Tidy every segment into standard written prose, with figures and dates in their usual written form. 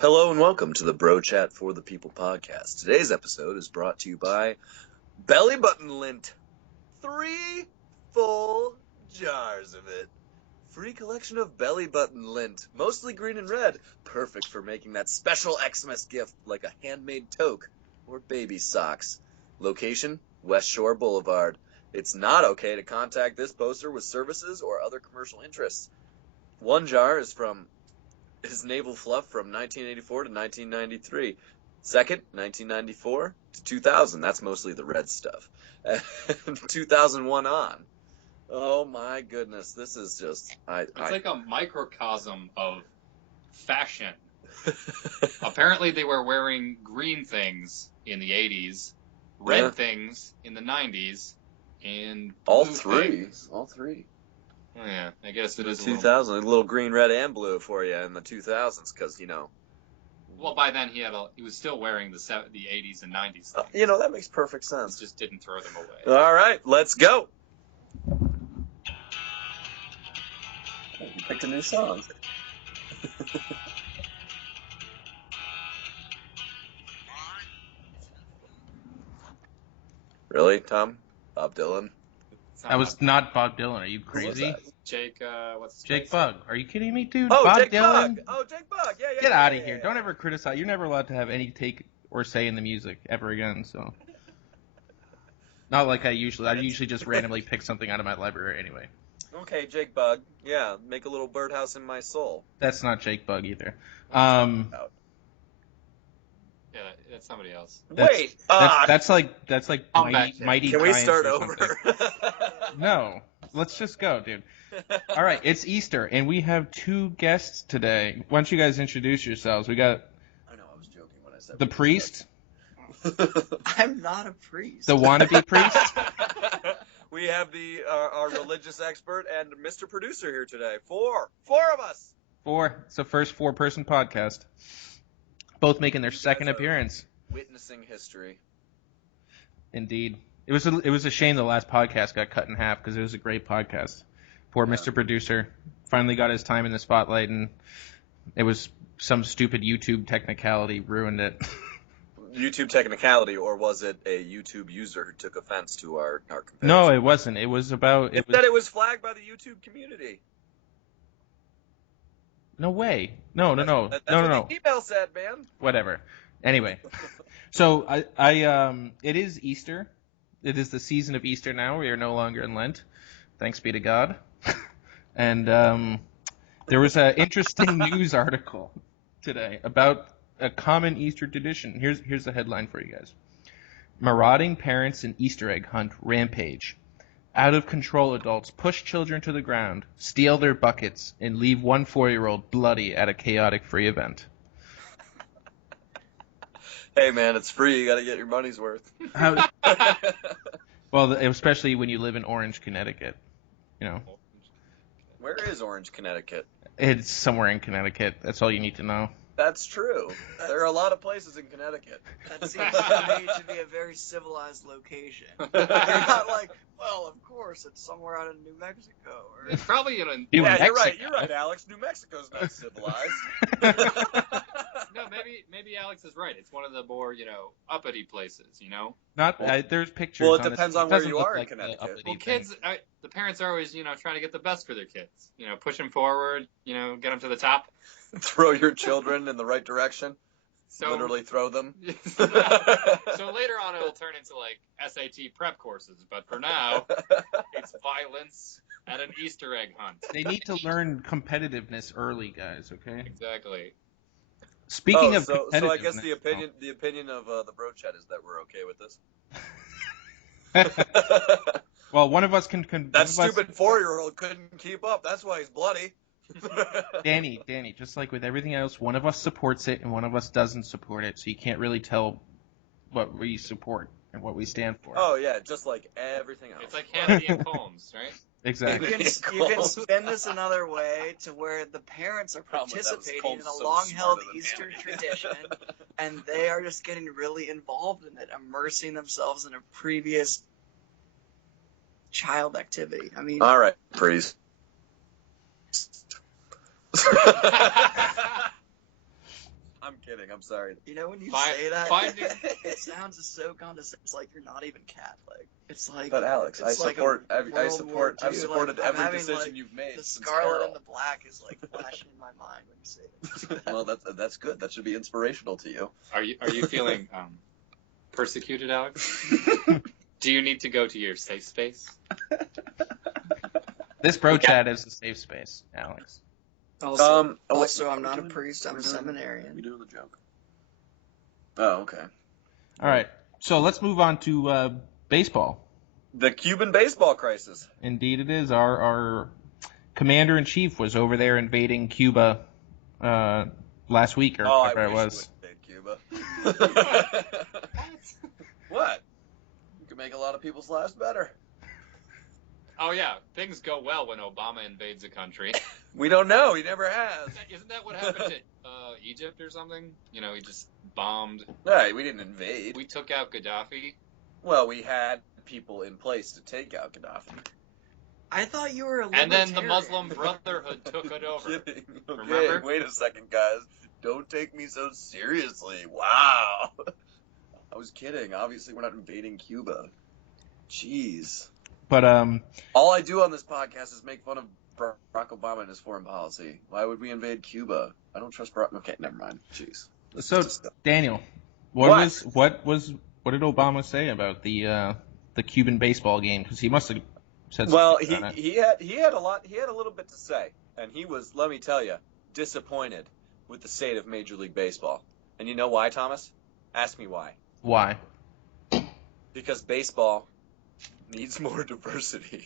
Hello and welcome to the Bro Chat for the People podcast. Today's episode is brought to you by Belly Button Lint. 3 full jars of it. Free collection of Belly Button Lint, mostly green and red, perfect for making that special Xmas gift like a handmade toque or baby socks. Location, West Shore Boulevard. It's not okay to contact this poster with services or other commercial interests. One jar is Naval Fluff from 1984 to 1993. Second, 1994 to 2000. That's mostly the red stuff. And 2001 on. Oh my goodness, this is just... It's like a microcosm of fashion. Apparently they were wearing green things in the 80s, red things in the 90s, and all blue three. things. All three. Oh, yeah, I guess it is 2000, a little green, red, and blue for you in the 2000s, because, Well, by then he was still wearing the 80s and 90s things. That makes perfect sense. He just didn't throw them away. All right, let's go. You picked a new song. Really, Tom? Bob Dylan? That was not Bob Dylan. Are you crazy? Jake, what's his Jake face? Bug. Are you kidding me, dude? Oh, Bob Jake Dylan? Bug. Oh, Jake Bug. Yeah. Get out of here. Don't ever criticize. You're never allowed to have any take or say in the music ever again, so. Not like I usually just randomly pick something out of my library anyway. Okay, Jake Bug. Yeah, make a little birdhouse in my soul. That's not Jake Bug either. Yeah, that's somebody else. Wait. That's like Mighty Can we Giants start or over? No. Let's just go, dude. All right, it's Easter, and we have 2 guests today. Why don't you guys introduce yourselves? We got I know, I was joking when I said the priest. I'm not a priest. The wannabe priest. We have our religious expert and Mr. Producer here today. Four of us. 4. It's the first 4-person podcast. Both making their second appearance. Witnessing history. Indeed. It was a shame the last podcast got cut in half because it was a great podcast. Poor Mr. Producer finally got his time in the spotlight, and it was some stupid YouTube technicality ruined it. YouTube technicality, or was it a YouTube user who took offense to our comparison? No, it wasn't. It was about... It was flagged by the YouTube community. No way. No. That's what the email said, man. Whatever. Anyway, so it is Easter. It is the season of Easter now. We are no longer in Lent. Thanks be to God. And there was an interesting news article today about a common Easter tradition. Here's the headline for you guys. Marauding parents in Easter egg hunt rampage. Out-of-control adults push children to the ground, steal their buckets, and leave one 4-year-old bloody at a chaotic free event. Hey, man, it's free. You got to get your money's worth. Well, especially when you live in Orange, Connecticut. Where is Orange, Connecticut? It's somewhere in Connecticut. That's all you need to know. That's true. There are a lot of places in Connecticut. That seems to me to be a very civilized location. You're not like, well, of course, it's somewhere out in New Mexico. Or... It's probably in a... New Mexico. You're right, Alex. New Mexico's not civilized. No, maybe Alex is right. It's one of the more, uppity places, There's pictures. Well, it on depends this. on It where doesn't you look are in like the Connecticut. uppity Well, thing. kids, the parents are always, trying to get the best for their kids. Push them forward, get them to the top. Throw your children in the right direction. So, Literally throw them. So later on it'll turn into like SAT prep courses, but for now it's violence at an Easter egg hunt. They need to learn competitiveness early, guys. Okay. Exactly. Speaking of so competitiveness, I guess the opinion of the Bro Chat is that we're okay with this. Well, one of us can. That stupid 4-year-old couldn't keep up. That's why he's bloody. Danny, just like with everything else, one of us supports it and one of us doesn't support it, so you can't really tell what we support and what we stand for. Oh, yeah, just like everything else. It's like Hannity and Combs, right? Exactly. You can spin this another way to where the parents are participating in a long-held Easter tradition, and they are just getting really involved in it, immersing themselves in a previous child activity. I mean, all right, priest. I'm kidding. I'm sorry. You know when you Fi- say that, finding- it sounds so condescending. It's like you're not even Catholic. It's like. But Alex, I it's like a support. World War I've II, supported like, I'm every having, decision like, you've made The since scarlet Carol. and the black is like flashing in my mind when you say it. Well, that's good. That should be inspirational to you. Are you feeling persecuted, Alex? Do you need to go to your safe space? This bro chat is a safe space, Alex. Also, I'm not a priest. I'm a You seminarian. doing the joke? Oh, okay. All right, so let's move on to baseball. The Cuban baseball crisis. Indeed, it is. Our commander-in-chief was over there invading Cuba last week, or whatever it was. Cuba. What? You can make a lot of people's lives better. Oh yeah, things go well when Obama invades a country. We don't know. He never has. Isn't that what happened to Egypt or something? You know, he just bombed. Right, we didn't invade. We took out Gaddafi. Well, we had people in place to take out Gaddafi. I thought you were a And then the libertarian. Muslim Brotherhood took it over. Kidding. Okay, Remember? wait a second, guys. Don't take me so seriously. Wow. I was kidding. Obviously, we're not invading Cuba. Jeez. But All I do on this podcast is make fun of Barack Obama and his foreign policy. Why would we invade Cuba? I don't trust Barack. Okay, never mind. Jeez. so Daniel, what did Obama say about the Cuban baseball game? Because he must have said Well, something about it. he had a little bit to say, and he was, let me tell you, disappointed with the state of Major League Baseball. And you know why, Thomas? Ask me why. Why? Because baseball needs more diversity.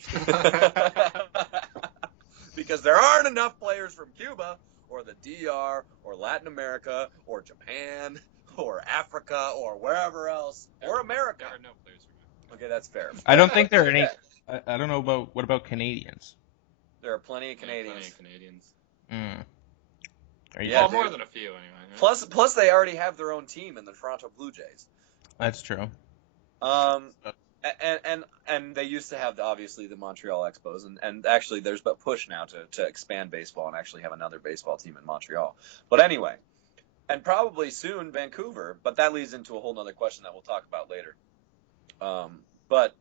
Because there aren't enough players from Cuba or the DR or Latin America or Japan or Africa or wherever else or America. There are no players from Okay, that's fair. I don't think there are any. I don't know what about Canadians? There are plenty of Canadians. Canadians. Plenty of Canadians. Are you Yeah, well, dude. more than a few anyway. Right? Plus, they already have their own team in the Toronto Blue Jays. That's true. And they used to have obviously the Montreal Expos, and actually there's a push now to expand baseball and actually have another baseball team in Montreal. But anyway, and probably soon Vancouver, but that leads into a whole other question that we'll talk about later. But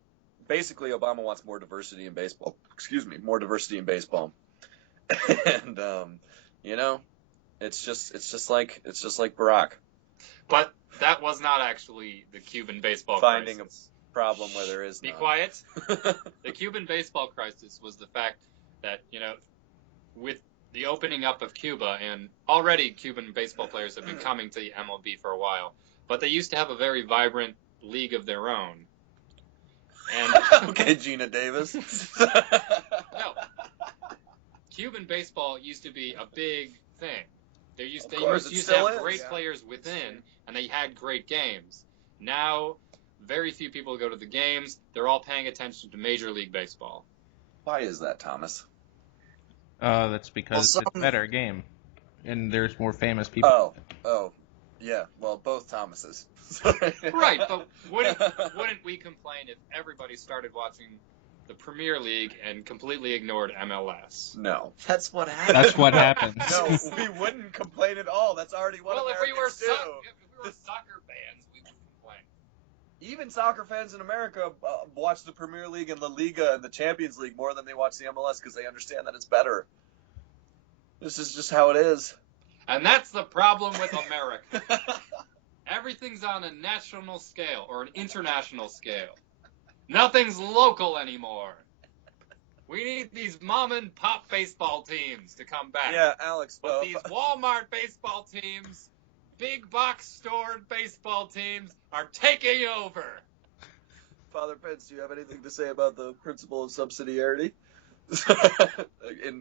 basically Obama wants more diversity in baseball. Excuse me, more diversity in baseball. And you know, it's just like Barack But that was not actually the Cuban baseball finding crisis. a problem where there is Be none. quiet. The Cuban baseball crisis was the fact that, you know, with the opening up of Cuba, and already Cuban baseball players have been coming to the MLB for a while, but they used to have a very vibrant league of their own. And Okay, Gina Davis. no, Cuban baseball used to be a big thing. They used to have is. great Yeah. players within, and they had great games. Now, very few people go to the games. They're all paying attention to Major League Baseball. Why is that, Thomas? That's because Well, it's a better game, and there's more famous people. Oh, yeah. Well, both Thomases. Right, but wouldn't we complain if everybody started watching the Premier League and completely ignored MLS? No. That's what happened. That's what happens. No, we wouldn't complain at all. That's already what Well, if we were Americans do. soccer fans, we would complain. Even soccer fans in America watch the Premier League and La Liga and the Champions League more than they watch the MLS because they understand that it's better. This is just how it is. And that's the problem with America. Everything's on a national scale or an international scale. Nothing's local anymore. We need these mom and pop baseball teams to come back. Yeah, Alex. But these Walmart baseball teams, big box store baseball teams are taking over. Father Pence, do you have anything to say about the principle of subsidiarity?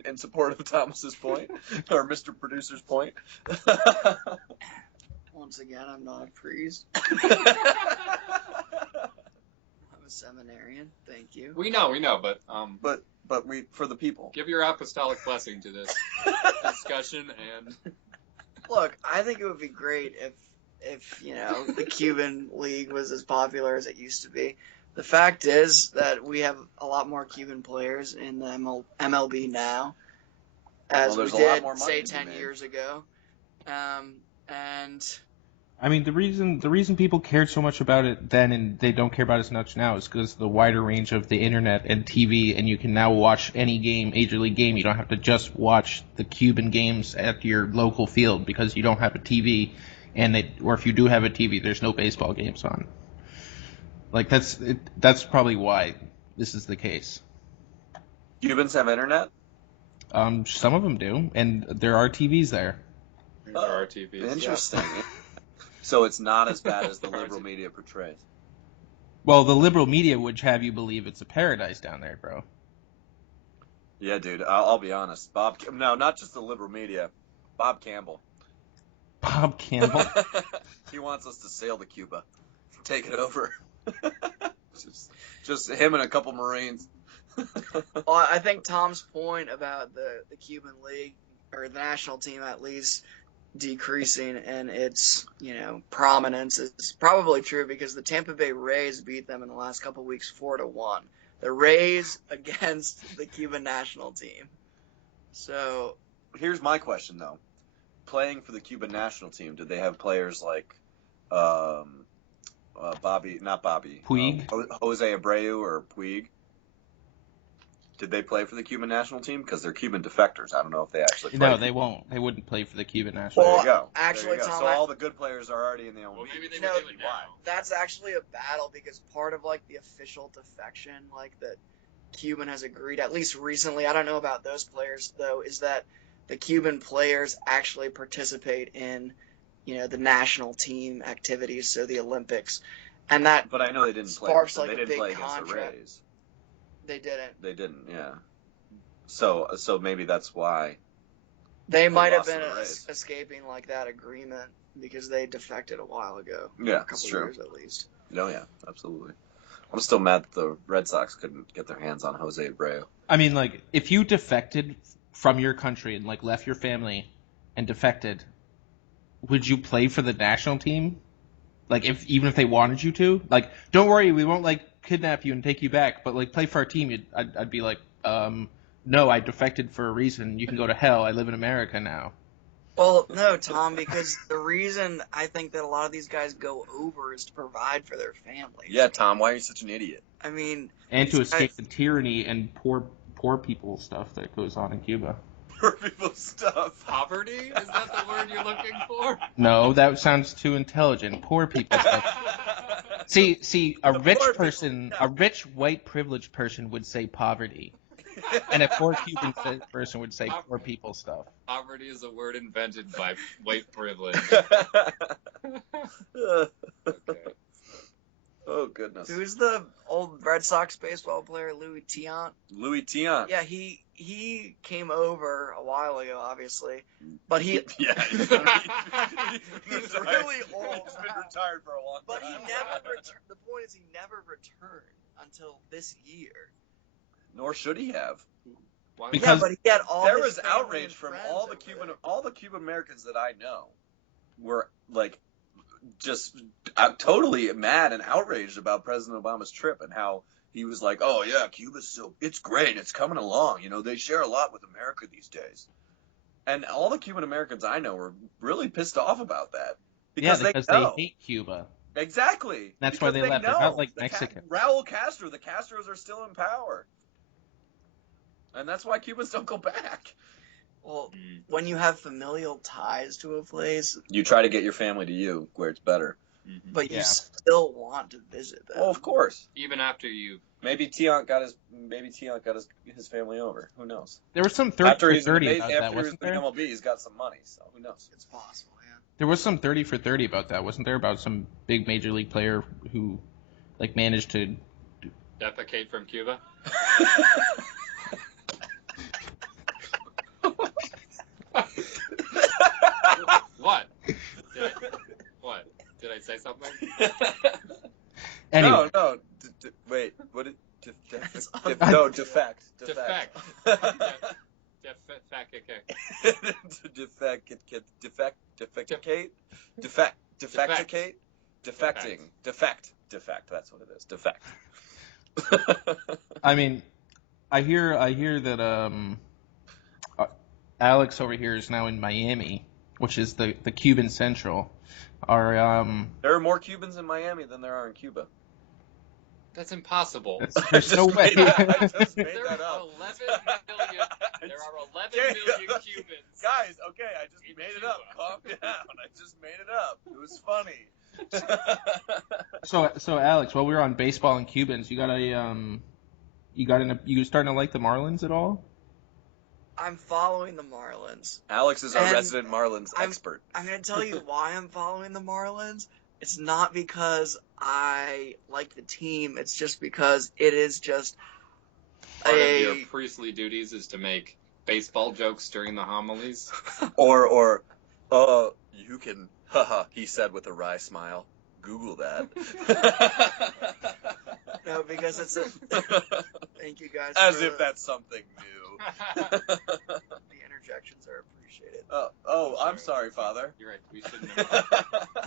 in support of Thomas's point, or Mr. Producer's point. Once again, I'm not a priest. I'm a seminarian. Thank you. We know, but But we for the people. give your apostolic blessing to this discussion and Look, I think it would be great if you know the Cuban league was as popular as it used to be. The fact is that we have a lot more Cuban players in the MLB now, as Well, we there's a lot did, more money say, to be 10 made. years ago. And And I mean, the reason people cared so much about it then and they don't care about it as much now is because of the wider range of the internet and TV, and you can now watch any game, Major League game. You don't have to just watch the Cuban games at your local field because you don't have a TV, or if you do have a TV, there's no baseball games on. Like that's probably why this is the case. Cubans have internet? Some of them do, and there are TVs there. There are TVs. Interesting. So it's not as bad as the liberal media portrays. Well, the liberal media would have you believe it's a paradise down there, bro. Yeah, dude. I'll be honest. No, not just the liberal media. Bob Campbell. Bob Campbell. He wants us to sail to Cuba, take it over. just him and a couple Marines. Well, I think Tom's point about the Cuban League, or the national team at least, decreasing in its, prominence is probably true, because the Tampa Bay Rays beat them in the last couple weeks 4-1. The Rays against the Cuban national team. So here's my question though: playing for the Cuban national team, did they have players like Puig, Jose Abreu or Puig? Did they play for the Cuban national team? Because they're Cuban defectors. I don't know if they actually play. No, they won't. They wouldn't play for the Cuban national There team. you go. Actually, there you go. Tom, So all the good players are already in the Well, league. maybe they No, would do it now. that's actually a battle, because part of the official defection, that Cuban has agreed, at least recently, I don't know about those players though, is that the Cuban players actually participate in, the national team activities, so the Olympics, and that But I know they didn't play. sparks They a didn't big play against contract. the Rays. They didn't. They didn't. Yeah. So maybe that's why. They might have lost to been the Rays. escaping that agreement because they defected a while ago. Yeah, a couple it's true. years at least. Oh yeah, absolutely. I'm still mad that the Red Sox couldn't get their hands on Jose Abreu. I mean, if you defected from your country and left your family and defected, would you play for the national team? Even if they wanted you to? Don't worry, we won't kidnap you and take you back, but play for our team. I'd be like, no, I defected for a reason. You can go to hell. I live in America now. Well, no, Tom, because the reason I think that a lot of these guys go over is to provide for their families. Yeah, Tom, why are you such an idiot? I mean, And to these escape guys- the tyranny and poor people stuff that goes on in Cuba. Poor people stuff. Poverty? Is that the word you're looking for? No, that sounds too intelligent. Poor people stuff. See, a The rich poor people, person, yeah. a rich white privileged person would say poverty, and a poor Cuban person would say poor people stuff. Poverty is a word invented by white privilege. Okay. Oh goodness. who's the old Red Sox baseball player, Louis Tiant? Louis Tiant. Yeah, he came over a while ago, obviously, but he Yeah. he's really old. He's been retired for a long but he never returned. The point is, he never returned until this year. Nor should he have. Why Because- Yeah, but he had all There his was family outrage and from friends all the over Cuban Americans that I know were just totally mad and outraged about President Obama's trip and how he was like, oh yeah, it's great, it's coming along, they share a lot with America these days. And all the Cuban Americans I know were really pissed off about that. Because they they know. hate Cuba. Exactly. That's why Because they left. They're not like The Mexicans. Raul Castro, the Castros are still in power. And that's why Cubans don't go back. Well, when you have familial ties to a place, You try to get your family to you where it's better. but you Yeah. still want to visit them. Well, of course. Even after you. Maybe Tiant got his family over. Who knows? There was some 30 After for he's 30 about that, after wasn't he's in there? MLB, he's got some money, so who knows? It's possible, yeah. There was some 30 for 30 about that, wasn't there? About some big major league player who managed to. Defecate from Cuba? What? What? Did I say something? Anyway, No. Wait. What did defect. Defect. Defect. That's what it is. Defect. I mean, I hear that Alex over here is now in Miami which is the Cuban Central, are There are more Cubans in Miami than there are in Cuba. That's impossible. there's no way. I just made There that are up. 11 million Cubans. Guys, okay, I just In made it up. Cuba. Calm down. I just made it up. It was funny. So Alex, while we were on baseball and Cubans, you starting to like the Marlins at all? I'm following the Marlins. Alex is our And resident Marlins expert. I'm going to tell you why I'm following the Marlins. It's not because I like the team. It's just because it is just Part of your priestly duties is to make baseball jokes during the homilies. Or, you can, haha, he said with a wry smile. Google that. No, because it's a... Thank you guys. As for if that's something new. The interjections are appreciated. I'm sorry, Father. You're right. We shouldn't have.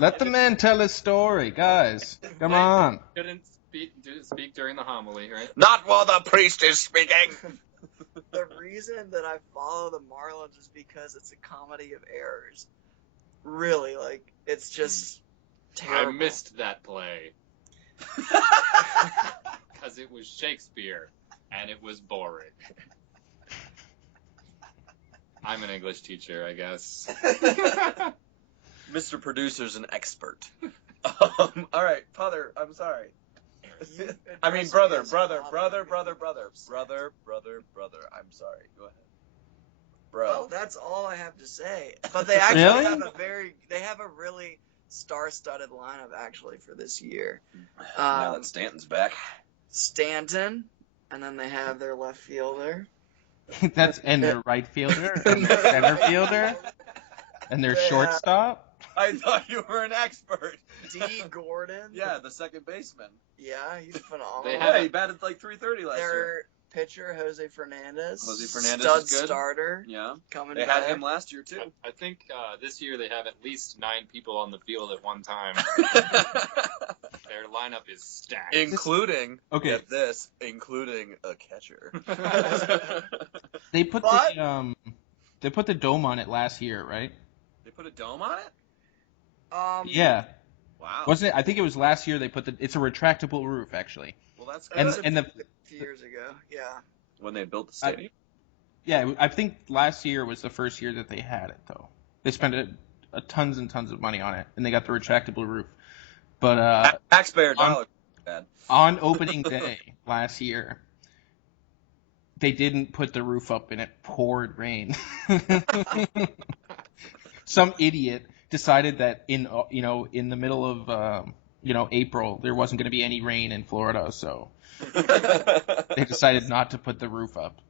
Let the man tell his story, guys. Come on. Couldn't speak during the homily, right? Not while the priest is speaking. The reason that I follow the Marlins is because it's a comedy of errors. Really, like, it's just terrible. I missed that play. Because it was Shakespeare, and it was boring. I'm an English teacher, I guess. Mr. Producer's an expert. All right, Father, I'm sorry. I mean, brother. I'm sorry. Go ahead. Bro. Well, that's all I have to say. But they actually Really? have a really star-studded lineup actually for this year. Now that Stanton's back. Stanton, and then they have their left fielder. And their right fielder, and their center fielder, and their shortstop. I thought you were an expert. D. Gordon. Yeah, the second baseman. Yeah, he's phenomenal. They He batted like 330 last year. Their pitcher, Jose Fernandez. Stud is good. Starter. Yeah. Coming They back. had him last year, too. I think this year they have at least 9 people on the field at one time. Their lineup is stacked. Including, Okay. get this, including a catcher. They put they put the dome on it last year, right? They put a dome on it? Yeah. Wow. Wasn't it? I think it was last year they put it's a retractable roof actually. Well, that's It was good. And a the few years ago. Yeah. When they built the stadium. yeah, I think last year was the first year that they had it though. They spent a tons and tons of money on it, and they got the retractable roof. But Taxpayer dollars. Bad. on opening day last year, they didn't put the roof up, and it poured rain. Some idiot decided that in the middle of April there wasn't going to be any rain in Florida, so they decided not to put the roof up.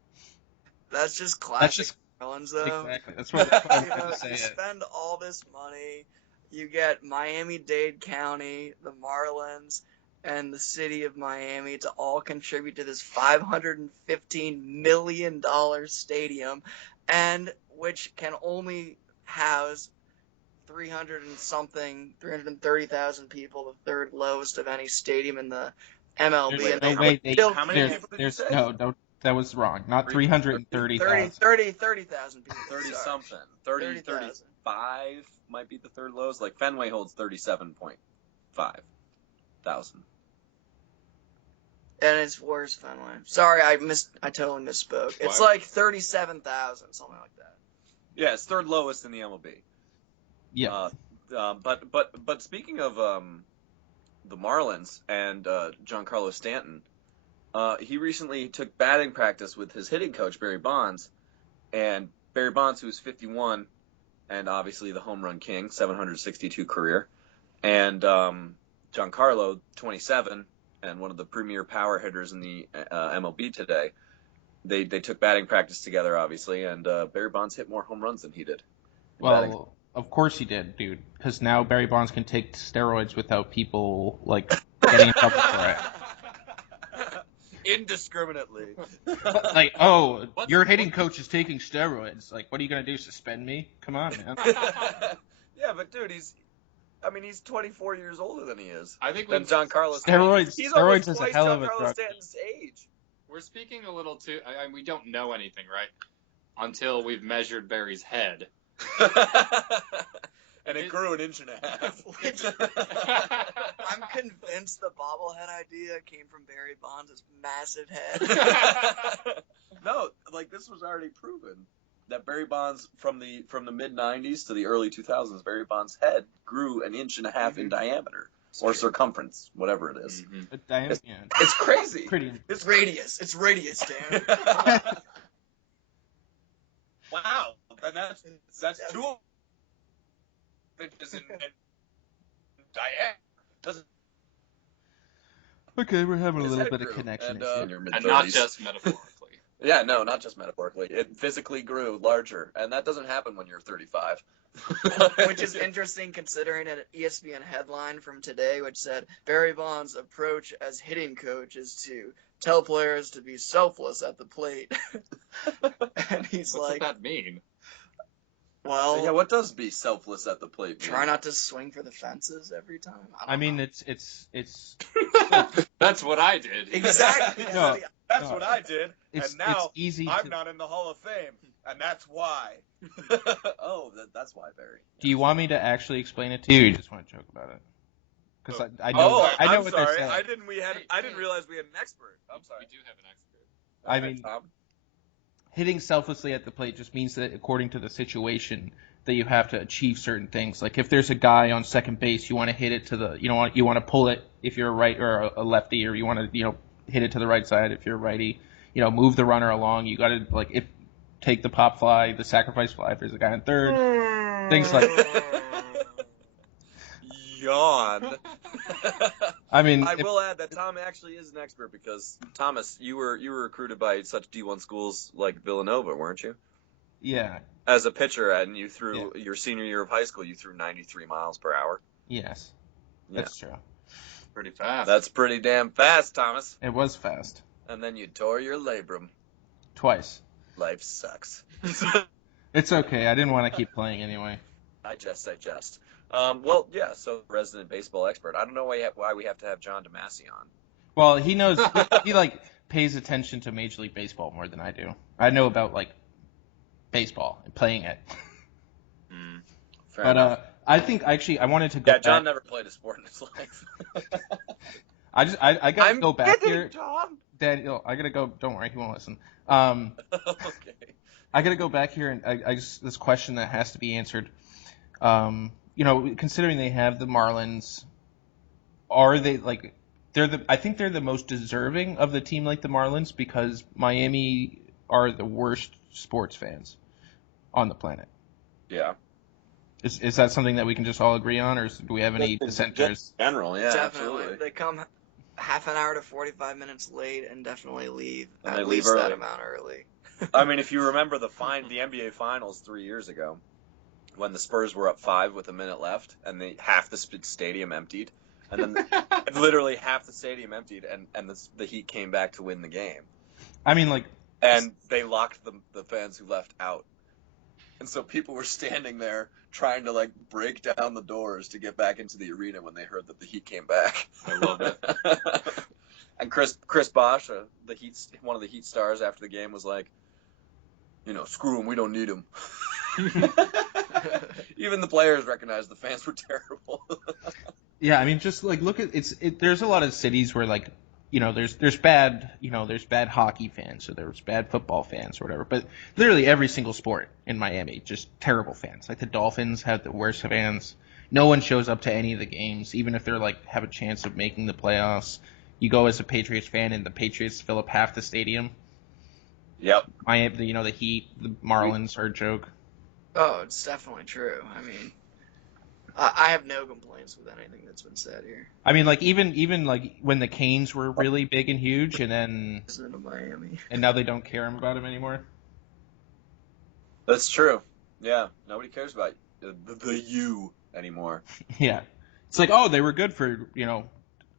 That's just classic That's just Marlins, though. exactly. That's what I was You going know, to say. you It. spend all this money, you get Miami-Dade County, the Marlins, and the city of Miami to all contribute to this $515 million stadium, and which can only house 330,000 people, the third lowest of any stadium in the MLB. There's and no they way they. how many there's- people did you there's say? no, that was wrong. Not 330,000. 30,000 people. 30 sorry. something. 30, 30,000. 35 might be the third lowest. Like Fenway holds 37.5 thousand. And it's worse Fenway. Sorry, I totally misspoke. It's Why? like 37,000, something like that. Yeah, it's third lowest in the MLB. Yeah. But speaking of the Marlins and Giancarlo Stanton, he recently took batting practice with his hitting coach Barry Bonds, and Barry Bonds, who's 51, and obviously the home run king, 762 career, and Giancarlo, 27, and one of the premier power hitters in the MLB today. They took batting practice together, obviously, and Barry Bonds hit more home runs than he did. Well, of course he did, dude. Because now Barry Bonds can take steroids without people getting in trouble for it. Indiscriminately. Like, oh, your hitting coach is taking steroids. Like, what are you gonna do? Suspend me? Come on, man. Yeah, but dude, he's 24 years older than he is. I think Than Giancarlo Steroids. He's Steroids almost is a twice hell of a Giancarlo drug. Stanton's age. we're speaking a little too. We don't know anything, right? Until we've measured Barry's head. And it grew an inch and a half. I'm convinced the bobblehead idea came from Barry Bonds' massive head. No, like this was already proven that Barry Bonds from the mid '90s to the early 2000s, Barry Bonds' head grew an inch and a half in diameter or circumference, whatever it is. It's crazy. It's radius. It's radius, Dan. Wow, then that's 2 inches in diameter. Okay, we're having a little bit of connection issue. And not just metaphorically. Yeah, no, not just metaphorically. It physically grew larger, and that doesn't happen when you're 35. Which is interesting considering an ESPN headline from today which said Barry Bonds' approach as hitting coach is to tell players to be selfless at the plate. And he's What's like, that mean? well, yeah, what does be selfless at the plate mean? Try not to swing for the fences every time. I mean, know. it's That's what I did. Exactly. No. That's what I did, it's and now easy I'm to... not in the Hall of Fame, and that's why. Oh, that's why, Barry. Do you want me to actually explain it to you, or you just want to joke about it? Because I know I know I'm what sorry. they're saying. I didn't realize we had an expert. I'm sorry. We do have an expert. I mean, Tom. hitting selflessly at the plate just means that according to the situation that you have to achieve certain things. Like if there's a guy on second base, you want to hit it to the, you want to pull it if you're a right or a lefty, or you want to, hit it to the right side if you're a righty. Move the runner along. You got to take the pop fly, the sacrifice fly if there's a guy on third. Things like Yawn. I mean, I will add that Tom actually is an expert because Thomas, you were recruited by such D1 schools like Villanova, weren't you? Yeah. As a pitcher, and you threw your senior year of high school, you threw 93 miles per hour. Yes. Yeah. That's true. Pretty fast. That's pretty damn fast, Thomas. It was fast. And then you tore your labrum. Twice. Life sucks. It's okay. I didn't want to keep playing anyway. I jest. Well, yeah, so resident baseball expert. I don't know why we have to have John DeMasi on. Well, he knows, he pays attention to Major League Baseball more than I do. I know about, baseball and playing it. Fair enough. I think, actually, I wanted to go Yeah, John back. never played a sport in his life. I got to go back here. Tom. Daniel, I got to go. Don't worry, he won't listen. Okay. I got to go back here, and I just, this question that has to be answered. Considering they have the Marlins, are they, I think they're the most deserving of the team like the Marlins because Miami are the worst sports fans on the planet. Yeah. Is that something that we can just all agree on, or do we have any dissenters? In general, yeah, Definitely. absolutely. They come half an hour to 45 minutes late and definitely leave And at they least leave that early. amount early. I mean, if you remember the NBA Finals 3 years ago, when the Spurs were up 5 with a minute left, and half the stadium emptied, and then literally half the stadium emptied, and the Heat came back to win the game. I mean, And they locked the fans who left out. And so people were standing there trying to break down the doors to get back into the arena when they heard that the Heat came back. I love it. And Chris Bosh, one of the Heat stars after the game, was like, screw him, we don't need him. Even the players recognized the fans were terrible. yeah, I mean, just look at there's a lot of cities where there's bad hockey fans, or there's bad football fans, or whatever. But literally every single sport in Miami, just terrible fans. Like the Dolphins have the worst fans. No one shows up to any of the games, even if they're have a chance of making the playoffs. You go as a Patriots fan, and the Patriots fill up half the stadium. Yep. Miami, the Heat, the Marlins are a joke. Oh, it's definitely true. I mean, I have no complaints with anything that's been said here. I mean, even when the Canes were really big and huge, and then President of Miami. and now they don't care about them anymore. That's true. Yeah, nobody cares about the U anymore. Yeah, it's oh, they were good for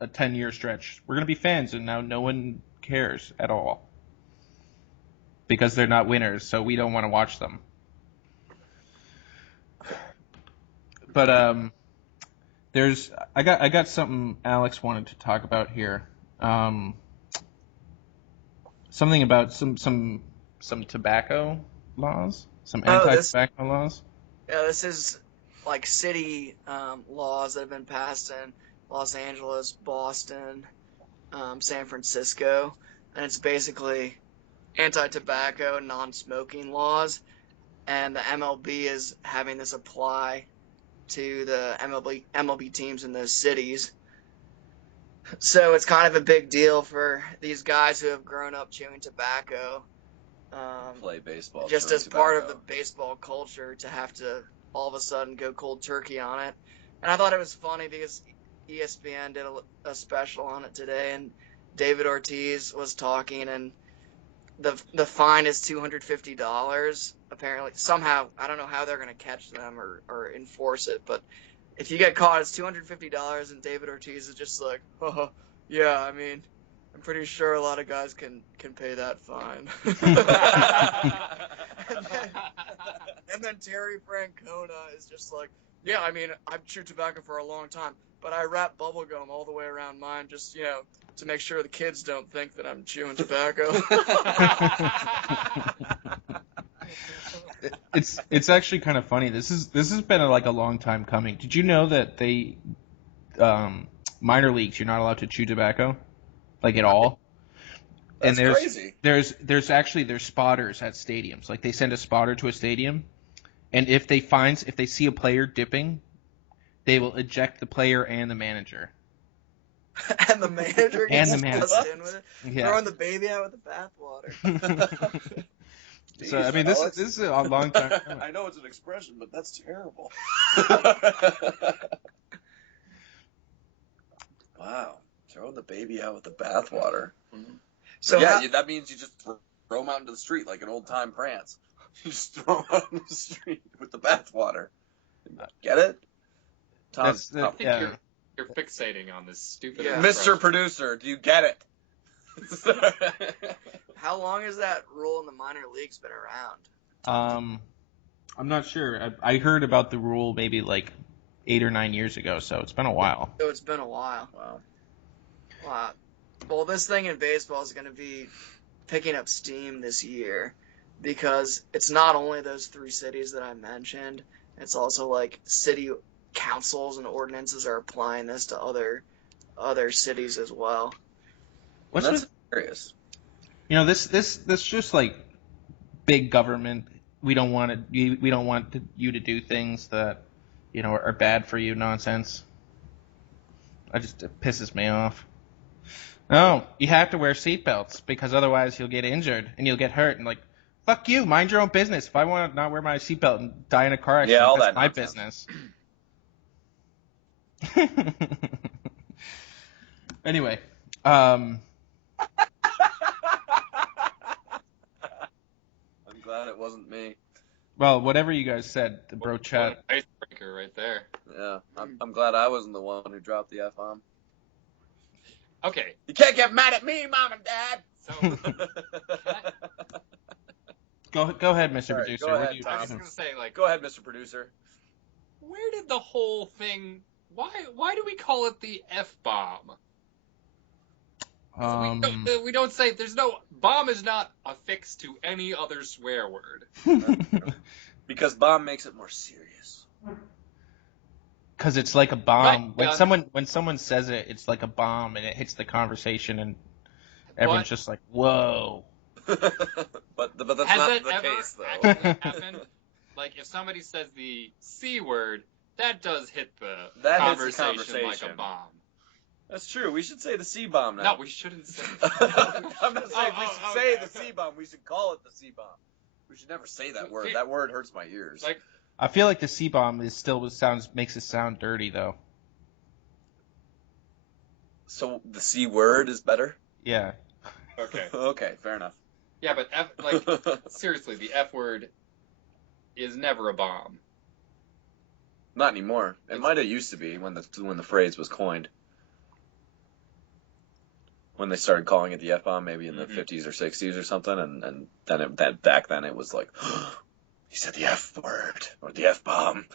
a 10-year stretch. We're gonna be fans, and now no one cares at all because they're not winners, so we don't want to watch them. But I got something Alex wanted to talk about here. Something about some tobacco laws, some anti-tobacco laws. Yeah, this is like city laws that have been passed in Los Angeles, Boston, San Francisco, and it's basically anti-tobacco, non-smoking laws, and the MLB is having this apply to the MLB teams in those cities. So it's kind of a big deal for these guys who have grown up chewing tobacco. Play baseball. Just chewing as part of tobacco. the baseball culture to have to all of a sudden go cold turkey on it. And I thought it was funny because ESPN did a special on it today, and David Ortiz was talking, and the fine is $250. Apparently, somehow, I don't know how they're going to catch them or enforce it, but if you get caught, it's $250, and David Ortiz is just like, oh, yeah, I mean, I'm pretty sure a lot of guys can pay that fine. and then Terry Francona is just like, yeah, I mean, I've chewed tobacco for a long time, but I wrap bubble gum all the way around mine just, to make sure the kids don't think that I'm chewing tobacco. It's actually kind of funny. This has been a long time coming. Did you know that they minor leagues, you're not allowed to chew tobacco, like at all? That's and crazy. There's spotters at stadiums. Like they send a spotter to a stadium, and if they see a player dipping, they will eject the player and the manager. And the manager gets And the manager. thrust in with it, Yeah. throwing the baby out with the bathwater. So I mean, this is a long time coming. I know it's an expression, but that's terrible. Wow, throwing the baby out with the bathwater. So yeah, that means you just throw them out into the street like an old time prance. You just throw them out in the street with the bathwater. Get it? Tom, I think you're fixating on this stupid. Yeah. Mr. Producer, do you get it? How long has that rule in the minor leagues been around? I'm not sure. I heard about the rule maybe like 8 or 9 years ago, so it's been a while. So it's been a while. Wow. Well, this thing in baseball is going to be picking up steam this year because it's not only those 3 cities that I mentioned. It's also like city councils and ordinances are applying this to other cities as well. That's serious. This just like big government. We don't want you to do things that are bad for you nonsense. It pisses me off. No, you have to wear seatbelts because otherwise you'll get injured and you'll get hurt. And like, fuck you, mind your own business. If I want to not wear my seatbelt and die in a car accident, all that's that my nonsense. business. Anyway, I'm glad it wasn't me. Well, whatever you guys said, the bro chat. What an icebreaker right there. Yeah, I'm glad I wasn't the one who dropped the F-bomb. Okay. You can't get mad at me, Mom and Dad! So, Go ahead, Mr. Sorry, Producer. go What ahead, do you Tom. I was going to say, like, Go ahead, Mr. Producer. where did the whole thing... Why do we call it the F-bomb? We don't say... There's no... Bomb is not affixed to any other swear word. Because bomb makes it more serious. Because it's like a bomb. Right, When someone says it, it's like a bomb, and it hits the conversation, and everyone's just like, "Whoa!" but that's Has not that the ever case, though. actually happened? Like, if somebody says the C word, that does hit the conversation like a bomb. That's true. We should say the C-bomb now. No, we shouldn't say that. I'm not saying we should say the C-bomb. We should call it the C-bomb. We should never say that word. That word hurts my ears. Like, I feel like the C bomb makes it sound dirty though. So the C word is better? Yeah. okay. Okay, fair enough. Yeah, but seriously, the F word is never a bomb. Not anymore. It might have used to be when the phrase was coined. When they started calling it the F-bomb, maybe in the 50s or 60s or something, and then back then it was like, he said the F word or the F-bomb.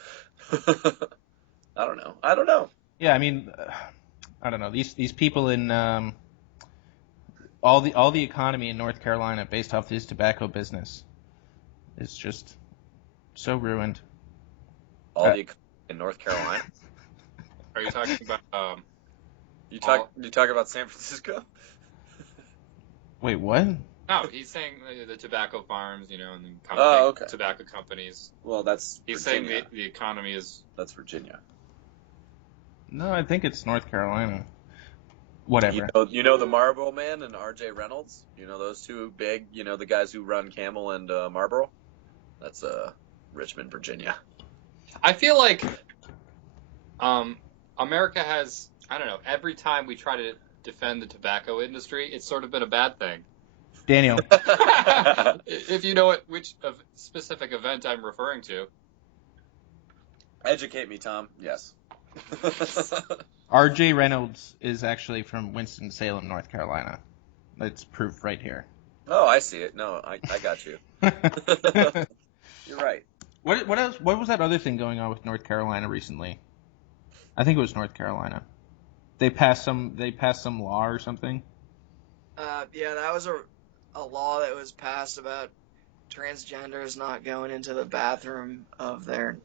I don't know. Yeah, I mean, I don't know. These people in all the economy in North Carolina based off this tobacco business is just so ruined. All the economy in North Carolina. Are you talking about? You talk about San Francisco? Wait, what? No, he's saying the tobacco farms, and the okay. tobacco companies. Well, that's He's Virginia. saying the economy is. That's Virginia. No, I think it's North Carolina. Whatever. You know the Marlboro Man and R.J. Reynolds? You know those two big, the guys who run Camel and Marlboro? That's Richmond, Virginia. I feel like America has, I don't know, every time we try to defend the tobacco industry, it's sort of been a bad thing. Daniel. If you know which specific event I'm referring to. Educate me, Tom. Yes. R.J. Reynolds is actually from Winston-Salem, North Carolina. That's proof right here. Oh, I see it. No, I got you. You're right. What else? What was that other thing going on with North Carolina recently? I think it was North Carolina. They passed some law or something. Yeah, that was a law that was passed about transgenders not going into the bathroom of their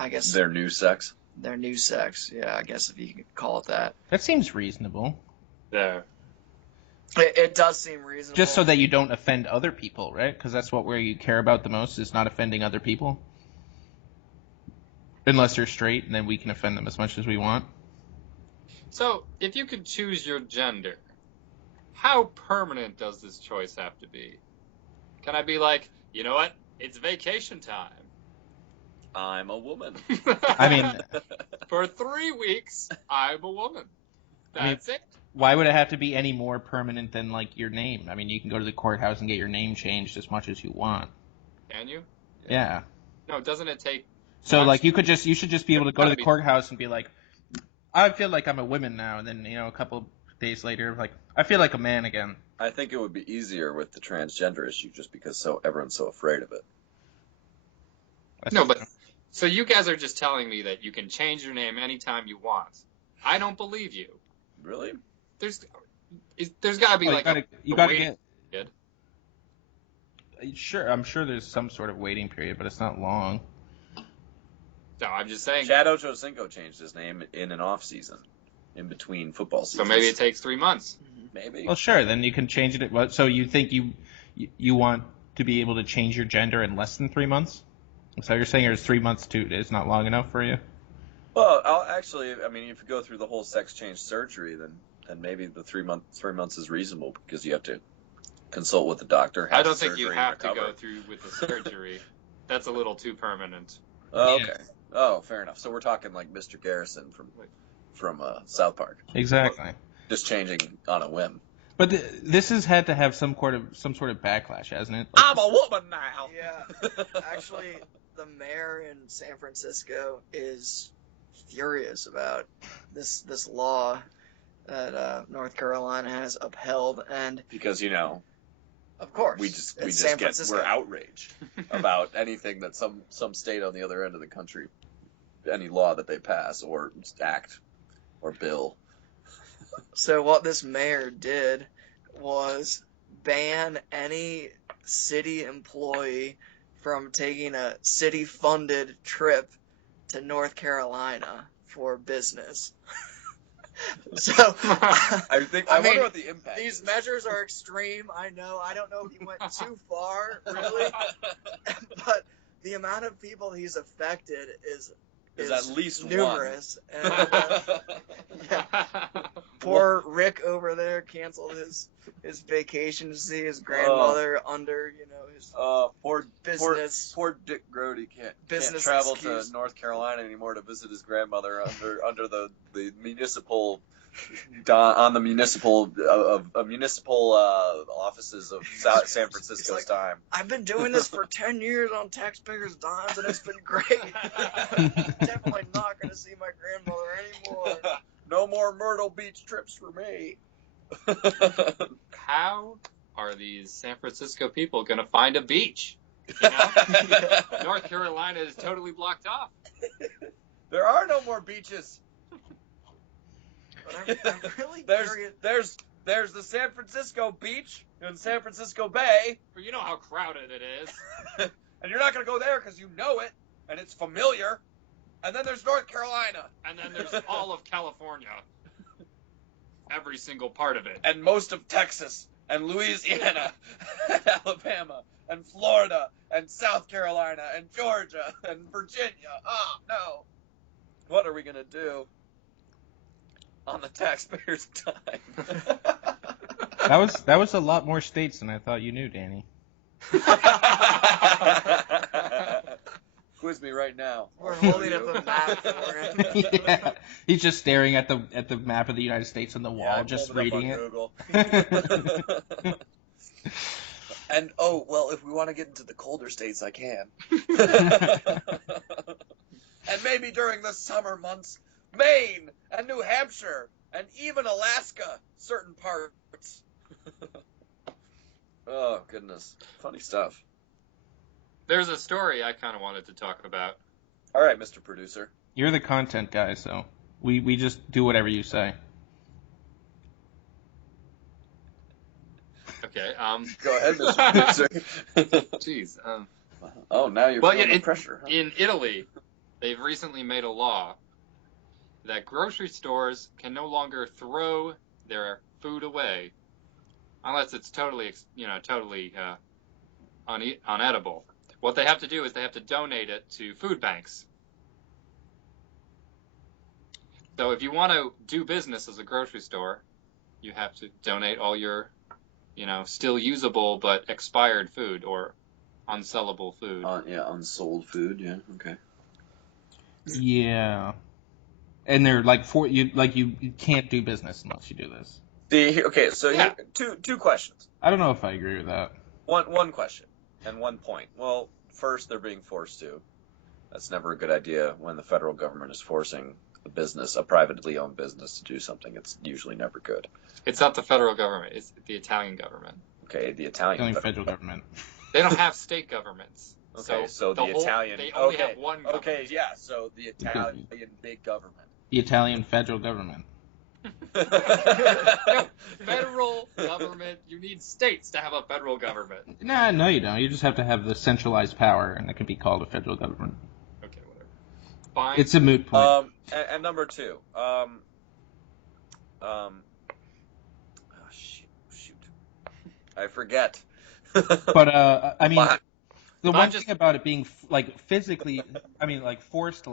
new sex. Their new sex, yeah, I guess if you could call it that. That seems reasonable. Yeah. It does seem reasonable. Just so that you don't offend other people, right? Because that's where you care about the most, is not offending other people. Unless they're straight, and then we can offend them as much as we want. So, if you could choose your gender, how permanent does this choice have to be? Can I be like, you know what? It's vacation time. I'm a woman. I mean, for 3 weeks, I'm a woman. That's it. Why would it have to be any more permanent than, like, your name? I mean, you can go to the courthouse and get your name changed as much as you want. Can you? Yeah. No, doesn't it take... So, like, you should just be able to go to the courthouse and be like, I feel like I'm a woman now, and then, a couple days later, like, I feel like a man again. I think it would be easier with the transgender issue just because everyone's so afraid of it. No, but... So you guys are just telling me that you can change your name anytime you want. I don't believe you. Really? There's got to be you gotta get. Period. Sure, I'm sure there's some sort of waiting period, but it's not long. No, I'm just saying. Chad Ochocinco changed his name in an off season, in between football seasons. So maybe it takes 3 months. Maybe. Well, sure. Then you can change it. So you think you want to be able to change your gender in less than 3 months? So you're saying there's 3 months is not long enough for you? Well, if you go through the whole sex change surgery, then maybe the 3 months is reasonable because you have to consult with the doctor. I don't think you have to go through with the surgery. That's a little too permanent. Oh, okay. Oh, fair enough. So we're talking like Mr. Garrison from South Park. Exactly. Just changing on a whim. But this has had to have some sort of backlash, hasn't it? Like, I'm a woman now. Yeah. Actually, the mayor in San Francisco is furious about this law that North Carolina has upheld, and because of course we're outraged about anything that some state on the other end of the country, any law that they pass or act or bill. So what this mayor did was ban any city employee from taking a city-funded trip to North Carolina for business. So I wonder what the impact these is. measures are extreme. I know. I don't know if he went too far, really, but the amount of people he's affected is at least numerous. One. And, yeah. Poor Rick over there canceled his vacation to see his grandmother under his business. Poor Dick Grody can't travel to North Carolina anymore to visit his grandmother under the municipal on the municipal offices of San Francisco's time. I've been doing this for 10 years on taxpayers' dimes, and it's been great. I'm definitely not going to see my grandmother anymore. No more Myrtle Beach trips for me. How are these San Francisco people going to find a beach? North Carolina is totally blocked off. There are no more beaches. But I'm really curious. There's the San Francisco beach in San Francisco Bay. But you know how crowded it is. And you're not going to go there because you know it, and it's familiar. And then there's North Carolina. And then there's all of California. Every single part of it. And most of Texas. And Louisiana. And Alabama. And Florida. And South Carolina. And Georgia. And Virginia. Oh, no. What are we going to do? On the taxpayers' time. That was a lot more states than I thought you knew, Danny. Quiz me right now. We're holding up a map for him. Yeah. He's just staring at the map of the United States on the wall, just reading it. Google. And if we want to get into the colder states, I can. And maybe during the summer months, Maine and New Hampshire and even Alaska, certain parts. Oh, goodness. Funny stuff. There's a story I kind of wanted to talk about. All right, Mr. Producer. You're the content guy, so we just do whatever you say. Okay. Go ahead, Mr. Producer. Jeez. Oh, now you're feeling pressure. Huh? In Italy, they've recently made a law that grocery stores can no longer throw their food away unless it's totally unedible. What they have to do is they have to donate it to food banks. So if you want to do business as a grocery store, you have to donate all your, still usable but expired food or unsellable food. Unsold food. Yeah. Okay. Yeah. And they're you can't do business unless you do this. Okay, so Yeah. two questions. I don't know if I agree with that. One question and 1 point. Well, first, they're being forced to. That's never a good idea when the federal government is forcing a privately owned business to do something. It's usually never good. It's not the federal government. It's the Italian government. Okay, the Italian Federal government. They don't have state governments. Okay, so the Italian. They only have one government. Okay, yeah. So the Italian big government. The Italian federal government. No, federal government. You need states to have a federal government. Nah, no, you don't. You just have to have the centralized power, and it can be called a federal government. Okay, whatever. Fine. It's a moot point. And number 2. Shoot. I forget. But I mean, the one just- thing about it being physically, forced,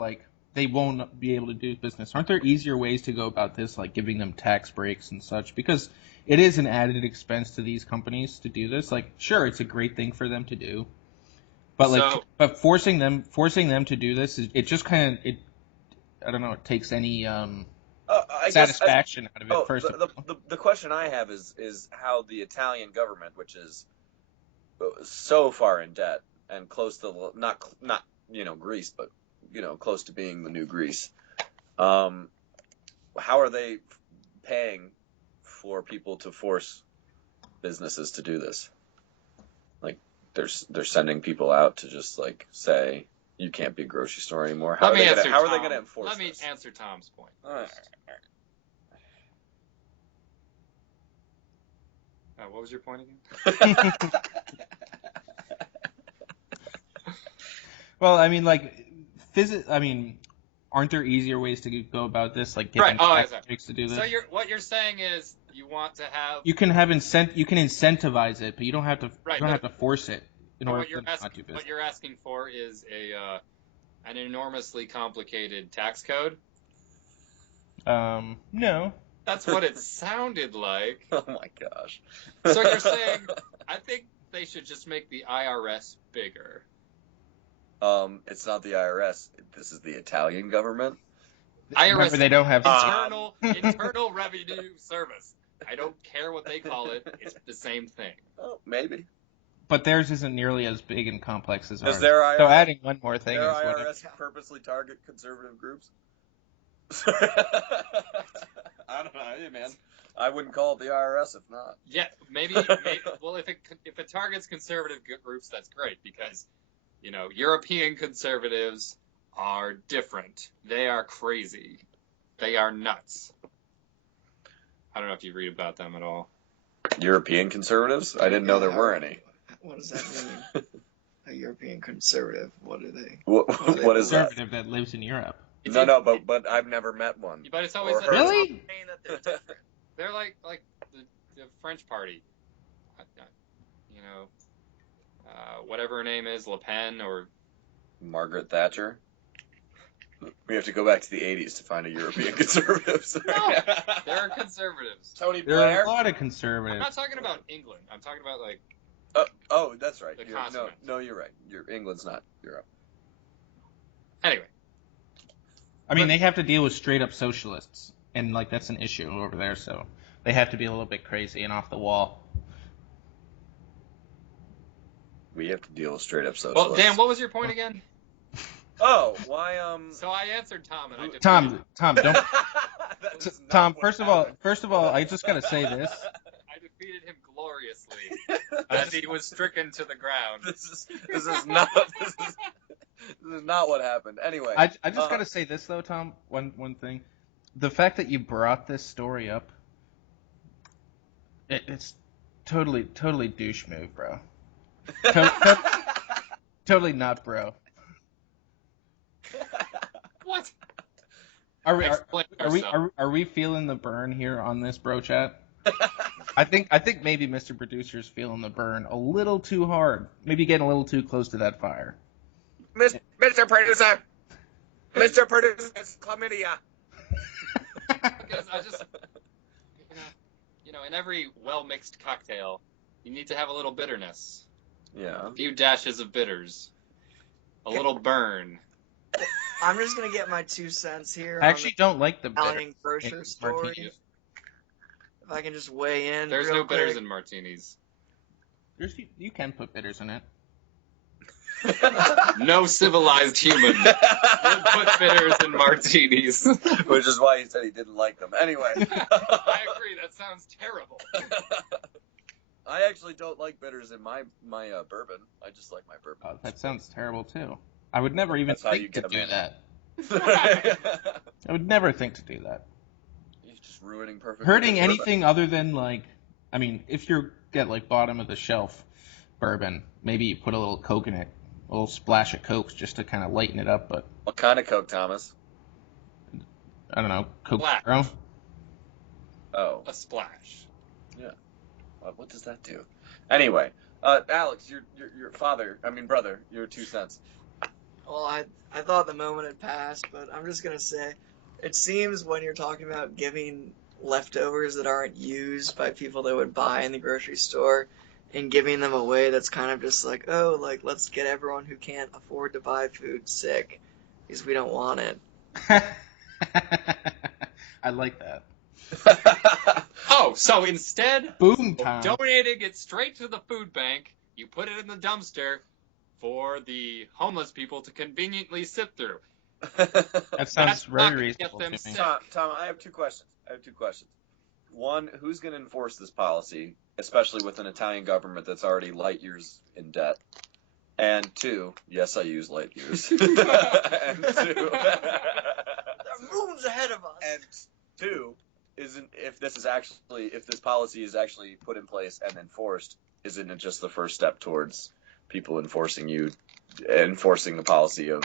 they won't be able to do business. Aren't there easier ways to go about this, like giving them tax breaks and such? Because it is an added expense to these companies to do this. Sure, it's a great thing for them to do, but but forcing them to do this, it just kind of I don't know, it takes any satisfaction out of it. First, the question I have is how the Italian government, which is so far in debt and close to not Greece, but close to being the new Greece. How are they paying for people to force businesses to do this? They're sending people out to just say you can't be a grocery store anymore. How are they going to enforce this? Let me answer Tom's point. All right. What was your point again? Well, I mean, aren't there easier ways to go about this, getting tax breaks to do this? So what you're saying is you want to have you can incentivize it, but you don't have to have to force it in order for them not to do business. What you're asking for is an enormously complicated tax code. No. That's what it sounded like. Oh my gosh. So you're saying I think they should just make the IRS bigger. It's not the IRS. This is the Italian government. IRS. Remember, they don't have Internal Revenue Service. I don't care what they call it. It's the same thing. Oh, maybe. But theirs isn't nearly as big and complex as ours. Their IRS, so adding one more thing their is what IRS purposely target conservative groups? I don't know, hey, man. I wouldn't call it the IRS if not. Yeah, maybe. Well, if it targets conservative groups, that's great because, European conservatives are different. They are crazy. They are nuts. I don't know if you read about them at all. European conservatives? I didn't know there were any. What does that mean? a European conservative? What are they? What is that? Conservative that lives in Europe. No, but I've never met one. But it's always Or Really? I'm saying that they're different. They're like the French party. You know, whatever her name is, Le Pen or Margaret Thatcher. We have to go back to the 80s to find a European conservative. no, there are conservatives. Tony There are Blair. a lot of I'm conservatives. not talking about England. I'm talking about like Oh, that's right. The No, continent. no, you're right. England's not Europe. anyway. I mean, they have to deal with straight up socialists, and like that's an issue over there. So they have to be a little bit crazy and off the wall. We have to deal with straight up socialists. Well, Dan, what was your point again? Oh, why So I answered Tom, and I just Tom, don't. That is not Tom, what first of all, I just gotta say this. I defeated him gloriously as he was stricken to the ground. This is not what happened. Anyway, I just gotta say this though, Tom. One thing, the fact that you brought this story up, it's totally douche move, bro. Totally not, bro. What? Are Explain we feeling the burn here on this bro chat? I think maybe Mr. Producer's feeling the burn a little too hard. Maybe getting a little too close to that fire. Mr. Producer, Mr. Producer, it's chlamydia. Because I just, in every well-mixed cocktail, you need to have a little bitterness. Yeah. A few dashes of bitters. A little burn. I'm just gonna get my 2 cents here. I actually don't like the Italian bitter grocer in story. martinis. If I can just weigh in. There's real no bitters quick. in martinis. You can put bitters in it. No civilized human would put bitters in martinis. Which is why he said he didn't like them. Anyway. I agree. That sounds terrible. I actually don't like bitters in my bourbon. I just like my bourbon. Oh, that sounds terrible too. I would never even That's how you think to get do 'em in. that. I would never think to do that. You're just ruining perfect. Hurting bourbon. anything other than like, I mean, if you get like bottom of the shelf bourbon, maybe you put a little Coke in it, a little splash of Coke just to kind of lighten it up. But What kind of Coke, Thomas? I don't know, Coke Black. Zero. Oh, A splash. what does that do? Anyway, Alex, your brother, your 2 cents. Well, I thought the moment had passed, but I'm just gonna say, it seems when you're talking about giving leftovers that aren't used by people that would buy in the grocery store and giving them away, that's kind of just like, oh, like let's get everyone who can't afford to buy food sick because we don't want it. I like that. Oh, so instead Boom of time. donating it straight to the food bank, you put it in the dumpster for the homeless people to conveniently sift through. That sounds That's very not gonna reasonable get them to me. sick. Tom, I have 2 questions. One, who's going to enforce this policy, especially with an Italian government that's already light years in debt? And 2, yes, I use light years. And 2, There are moons ahead of us. and 2, if this policy is actually put in place and enforced, isn't it just the first step towards people enforcing the policy of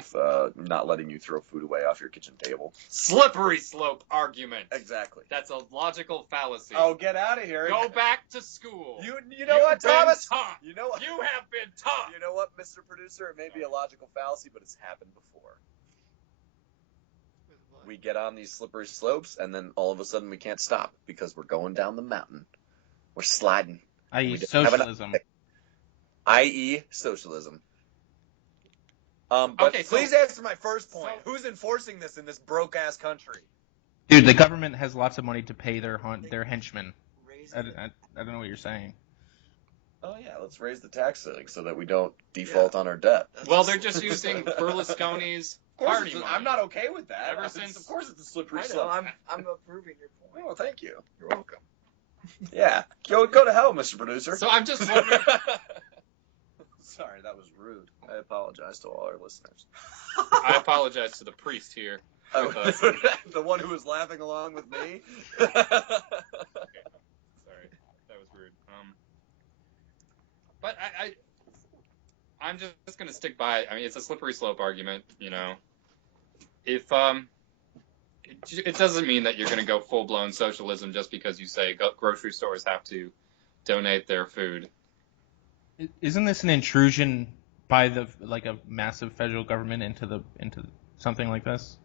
not letting you throw food away off your kitchen table? Slippery slope argument. Exactly. That's a logical fallacy. Oh, get out of here! Go back to school. You know what, been Thomas? Taught. You know what? You have been taught. You know what, Mr. Producer? It may be a logical fallacy, but it's happened before. We get on these slippery slopes, and then all of a sudden we can't stop because we're going down the mountain. We're sliding. I.e. We don't have enough- socialism. I.e. socialism. But Okay, so- please answer my first point. so- Who's enforcing this in this broke-ass country? Dude, the government has lots of money to pay their henchmen. Raise I it. don't know what you're saying. Oh, yeah, let's raise the tax ceiling so that we don't default on our debt. Well, they're just using Berlusconi's party money. I'm not okay with that. Ever since- Of course it's a slippery I know, slope. I'm approving your point. Oh, thank you. You're welcome. Yeah. Go to hell, Mr. Producer. So I'm just wondering. Sorry, that was rude. I apologize to all our listeners. I apologize to the priest here. With us. The one who was laughing along with me. Sorry, that was rude. But I'm just going to stick by. I mean, it's a slippery slope argument. If it doesn't mean that you're going to go full blown socialism just because you say grocery stores have to donate their food. Isn't this an intrusion by a massive federal government into something like this?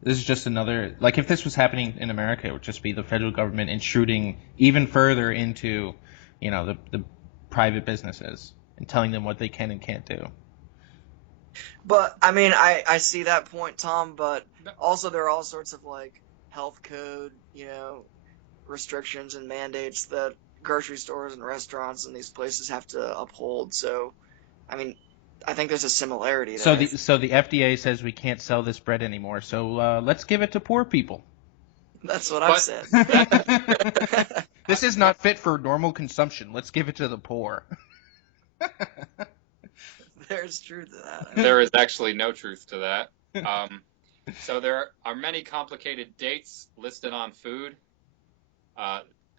This is just another, if this was happening in America, it would just be the federal government intruding even further into, the private businesses and telling them what they can and can't do. But, I mean, I see that point, Tom, but also there are all sorts of, health code, restrictions and mandates that grocery stores and restaurants and these places have to uphold. So, I mean, I think there's a similarity there. So the FDA says we can't sell this bread anymore, so let's give it to poor people. That's what I've said. This is not fit for normal consumption. Let's give it to the poor. There's truth to that. There is actually no truth to that. So there are many complicated dates listed on food.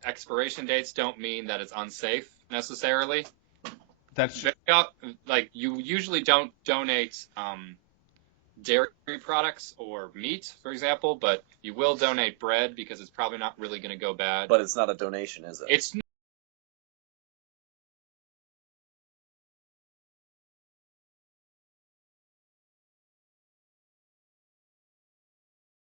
Expiration dates don't mean that it's unsafe necessarily. That's you usually don't donate dairy products or meat, for example, but you will donate bread because it's probably not really going to go bad. But it's not a donation, is it? It's